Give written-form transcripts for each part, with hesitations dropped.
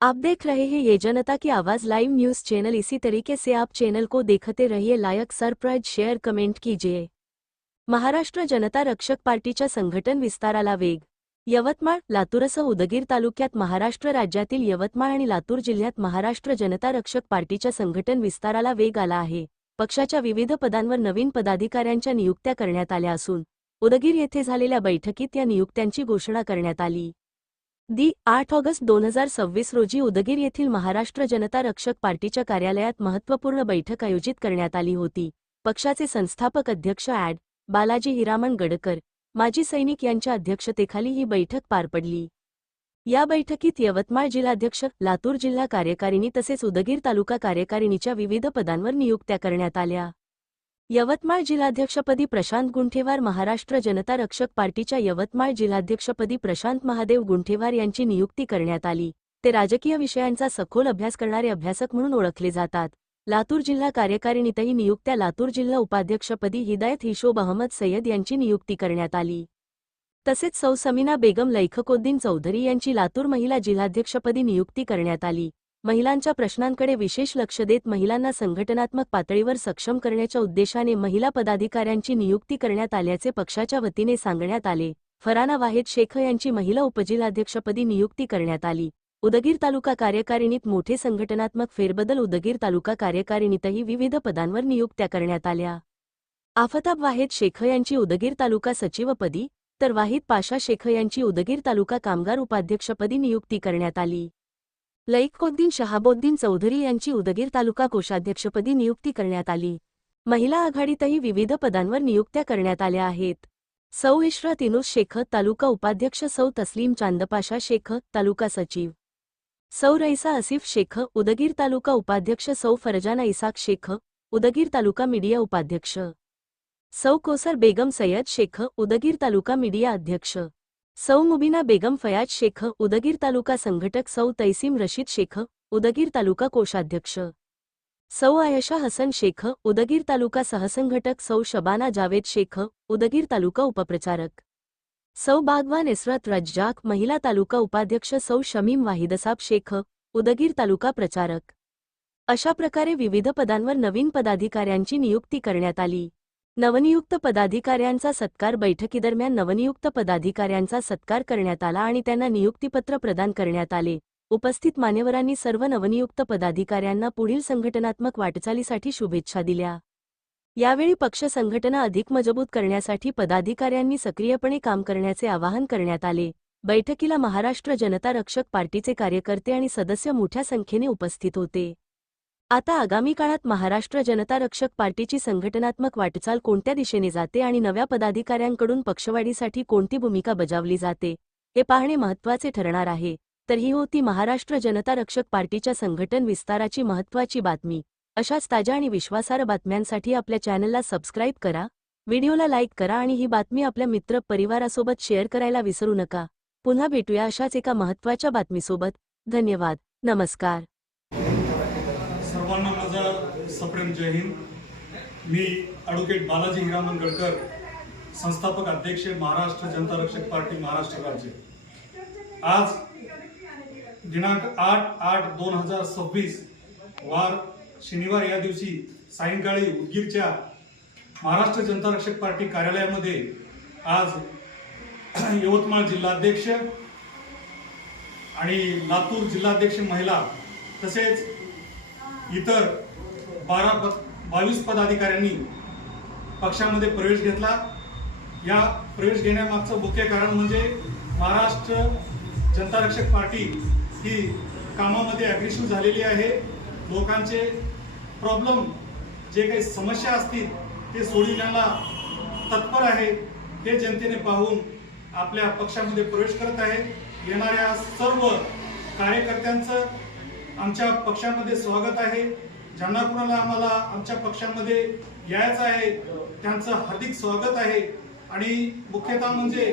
आप देख रहे हैं ये जनता की आवाज लाइव न्यूज चैनल। इसी तरीके से आप चैनल को देखते रहिए। लाइक, सब्सक्राइब, शेअर, कमेंट कीजिए। महाराष्ट्र जनता रक्षक पार्टीच्या संघटन विस्ताराला वेग। यवतमाळ, लातूरसह उदगीर तालुक्यात महाराष्ट्र राज्यातील यवतमाळ आणि लातूर जिल्ह्यात महाराष्ट्र जनता रक्षक पार्टीच्या संघटन विस्ताराला वेग आला आहे। पक्षाच्या विविध पदांवर नवीन पदाधिकाऱ्यांच्या नियुक्त्या करण्यात आल्या असून उदगीर येथे झालेल्या बैठकीत या नियुक्त्यांची घोषणा करण्यात आली। 8 ऑगस्ट 2026 रोजी उदगीर येथील महाराष्ट्र जनता रक्षक पार्टीच्या कार्यालयात महत्त्वपूर्ण बैठक आयोजित करण्यात आली होती। पक्षाचे संस्थापक अध्यक्ष ॲड. बालाजी हिरामण गडकर, माजी सैनिक यांच्या अध्यक्षतेखाली ही बैठक पार पडली। या बैठकीत यवतमाळ जिल्हाध्यक्ष, लातूर जिल्हा कार्यकारिणी तसेच उदगीर तालुका कार्यकारिणीच्या विविध पदांवर नियुक्त्या करण्यात आल्या। यवतमाळ जिल्हाध्यक्षपदी प्रशांत गुंठेवार, महाराष्ट्र जनता रक्षक पार्टीच्या यवतमाळ जिल्हाध्यक्षपदी प्रशांत महादेव गुंठेवार यांची नियुक्ती करण्यात आली। ते राजकीय विषयांचा सखोल अभ्यास करणारे अभ्यासक म्हणून ओळखले जातात। लातूर जिल्हा कार्यकारिणीतही नियुक्त्या, लातूर जिल्हा उपाध्यक्षपदी हिदायत हिशोब अहमद सय्यद यांची नियुक्ती करण्यात आली। तसेच सौ समीना बेगम लैखकोद्दीन चौधरी यांची लातूर महिला जिल्हाध्यक्षपदी नियुक्ती करण्यात आली। महिलांच्या प्रश्नांकडे विशेष लक्ष देत महिलांना संघटनात्मक पातळीवर सक्षम करण्याच्या उद्देशाने महिला पदाधिकाऱ्यांची नियुक्ती करण्यात आल्याचे पक्षाच्या वतीने सांगण्यात आले। फराना वाहेद शेख यांची महिला उपजिल्हाध्यक्षपदी नियुक्ती करण्यात आली। उदगीर तालुका कार्यकारिणीत मोठे संघटनात्मक फेरबदल, उदगीर तालुका कार्यकारिणीतही विविध पदांवर नियुक्त्या करण्यात आल्या। आफताब वाहेद शेख यांची उदगीर तालुका सचिवपदी तर वाहिद पाशा शेख यांची उदगीर तालुका कामगार उपाध्यक्षपदी नियुक्ती करण्यात आली। लैखकोद्दीन शहाबोद्दीन चौधरी यांची उदगीर तालुका कोषाध्यक्षपदी नियुक्ती करण्यात आली। महिला आघाडीतही विविध पदांवर नियुक्त्या करण्यात आल्या आहेत। सौ इशरत इनुस शेख, तालुका उपाध्यक्ष, सौ तस्लीम चांदपाशा शेख, तालुका सचिव, सौ रईसा आसिफ शेख, उदगीर तालुका उपाध्यक्ष, सौ फरजाना इसाक शेख, उदगीर तालुका मीडिया उपाध्यक्ष, सौ कोसर बेगम सय्यद शेख, उदगीर तालुका मीडिया अध्यक्ष, सौ मुबीना बेगम फयाज शेख, उदगीर तालुका संघटक, सौ तैसीम रशीद शेख, उदगीर तालुका कोषाध्यक्ष, सौ आयशा हसन शेख, उदगीर तालुका सहसंघटक, सौ शबाना जावेद शेख, उदगीर तालुका उपप्रचारक, सौ बागवान इस्रत रज्जाक, महिला तालुका उपाध्यक्ष, सौ शमीम वाहिदसाब शेख, उदगीर तालुका प्रचारक। अशा प्रकारे विविध पदांवर नवीन पदाधिकाऱ्यांची नियुक्ती करण्यात आली। नवनियुक्त पदाधिकाऱ्यांचा सत्कार, बैठकीदरम्यान नवनियुक्त पदाधिकाऱ्यांचा सत्कार करण्यात आला आणि त्यांना नियुक्तीपत्र प्रदान करण्यात आले। उपस्थित मान्यवरांनी सर्व नवनियुक्त पदाधिकाऱ्यांना पुढील संघटनात्मक वाटचालीसाठी शुभेच्छा दिल्या। यावेळी पक्ष संघटना अधिक मजबूत करण्यासाठी पदाधिकाऱ्यांनी सक्रियपणे काम करण्याचे आवाहन करण्यात आले। बैठकीला महाराष्ट्र जनता रक्षक पार्टीचे कार्यकर्ते आणि सदस्य मोठ्या संख्येने उपस्थित होते। आता आगामी काळात महाराष्ट्र जनता रक्षक पार्टीची संघटनात्मक वाटचाल कोणत्या दिशेने जाते आणि नव्या पदाधिकाऱ्यांकडून पक्षवाढीसाठी कोणती भूमिका बजावली जाते हे पाहणे महत्त्वाचे ठरणार आहे। तर ही होती महाराष्ट्र जनता रक्षक पार्टीच्या संघटन विस्ताराची महत्त्वाची बातमी। अशाच ताज्या आणि विश्वासार्ह बातम्यांसाठी आपल्या चॅनलला सबस्क्राईब करा, व्हिडिओला लाईक करा आणि ही बातमी आपल्या मित्र परिवारासोबत शेअर करायला विसरू नका। पुन्हा भेटूया अशाच एका महत्त्वाच्या बातमीसोबत। धन्यवाद, नमस्कार। सर्वांना माझा सप्रेम जय हिंद। मी ॲडव्होकेट बालाजी हिरामण गडकर, संस्थापक अध्यक्ष, महाराष्ट्र जनता रक्षक पार्टी महाराष्ट्र राज्य। आज दिनांक 8/8/2026 वार शनिवार या दिवशी सायंकाळी उदगीरच्या महाराष्ट्र जनता रक्षक पार्टी कार्यालयामध्ये आज यवतमाळ जिल्हाध्यक्ष आणि लातूर जिल्हाध्यक्ष महिला तसेच इतर 22 पदाधिकाऱ्यांनी पक्षामध्ये प्रवेश घेतला। या प्रवेश घेण्यामागचं मुख्य कारण म्हणजे महाराष्ट्र जनता रक्षक पार्टी ही कामामध्ये ॲग्रेसिव्ह झालेली आहे। लोकांचे प्रॉब्लेम, जे काही समस्या असतील ते सोडविण्याला तत्पर आहे। हे जनतेने पाहून आपल्या पक्षामध्ये प्रवेश करत आहे। येणाऱ्या सर्व कार्यकर्त्यांचं आमच्या पक्षामध्ये स्वागत आहे। ज्यांना कुणाला आम्हाला आमच्या पक्षामध्ये यायचं आहे त्यांचं हार्दिक स्वागत आहे। आणि मुख्यतः म्हणजे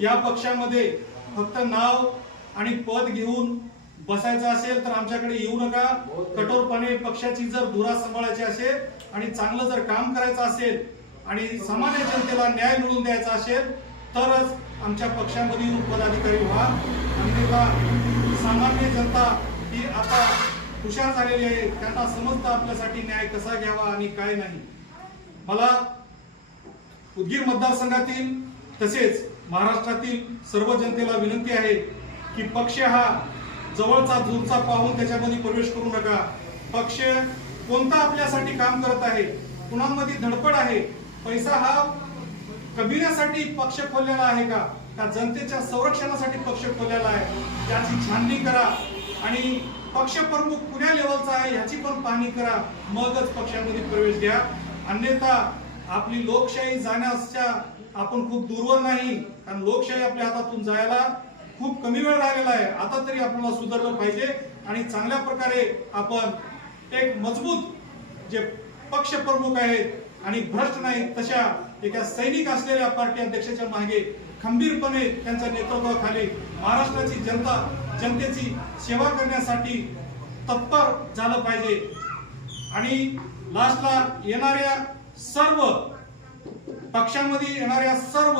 या पक्षामध्ये फक्त नाव आणि पद घेऊन बसायचं असेल तर आमच्याकडे येऊ नका। कठोरपणे पक्षाची जर धुरा सांभाळायची असेल आणि चांगलं जर काम करायचं असेल आणि सामान्य जनतेला न्याय मिळवून द्यायचा असेल तरच आमच्या पक्षामध्ये पदाधिकारी व्हा। अन्यथा सामान्य जनता ही आता हुशार झालेली आहे, त्यांना समजतं आपल्यासाठी न्याय कसा घ्यावा आणि काय नाही. मला उदगीर मतदारसंघातील तसेच महाराष्ट्रातील सर्व जनतेला विनंती आहे की पक्ष हा जवळचा दूरचा पाहून त्याच्यामध्ये प्रवेश करू नका. पक्ष कोणता आपल्यासाठी काम करत आहे, कुणामध्ये धडपड आहे, पैसा हा कमविण्यासाठी पक्ष खोललेला आहे का जनतेच्या संरक्षणासाठी पक्ष खोललेला आहे, त्याची छाननी करा आणि पक्ष प्रमुख कुण्या लेवलचा आहे याची पण पाहणी करा, मगच पक्षामध्ये प्रवेश घ्या. अन्यथा आपली लोकशाही जाण्याच्या आपण खूप दूरवर नाही, कारण लोकशाही आपल्या हातातून जायला खूप कमी वेळ राहिलेला आहे. आता तरी आपल्याला सुधारलं पाहिजे आणि चांगल्या प्रकारे आपण एक मजबूत जे पक्ष प्रमुख आहेत आणि भ्रष्ट नाहीत तशा एका सैनिक असलेल्या पार्टी अध्यक्षाच्या मागे खंबीरपणे त्यांच्या नेतृत्वाखाली महाराष्ट्राची जनतेची सेवा करण्यासाठी तत्पर झालं पाहिजे. आणि लास्टला येणाऱ्या सर्व पक्षामध्ये येणाऱ्या सर्व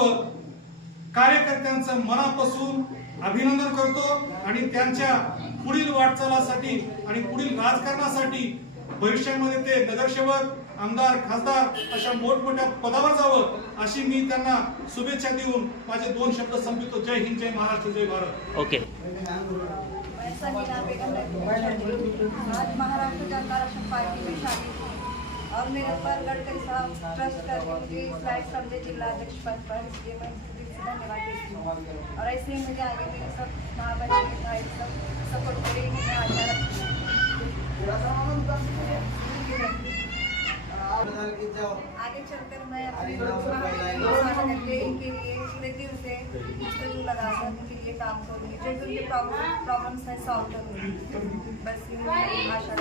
कार्यकर्त्यांचं मनापासून अभिनंदन करतो आणि त्यांच्या पुढील वाटचालीसाठी आणि पुढील राजकारणासाठी भविष्यामध्ये ते नगरसेवक, आमदार, खासदार अशा मोठमोठ्या पदावर जावं अशी मी त्यांना शुभेच्छा देऊन माझे 2 शब्द संपवितो. जय हिंद, जय महाराष्ट्र, जय भारत. ओके. आज महाराष्ट्र जनता रक्षक पार्टी में शामिल हूँ और मेरे पर गडकरी साहब ट्रस्ट करके मुझे इस लायक समझे जिलाध्यक्ष पद पर, इसलिए मैं दिल से धन्यवाद देती हूँ. और ऐसे ही मुझे आगे मेरे सब महाबंधु भाई सब सपोर्ट करेंगे. मैं आशा रखती हूँ आगे चलकर मैं अपने के लिए पूरे दिल से लगाकर उनके लिए काम करूँगी, जो भी उनके प्रॉब्लम्स हैं सॉल्व करूँगी. बस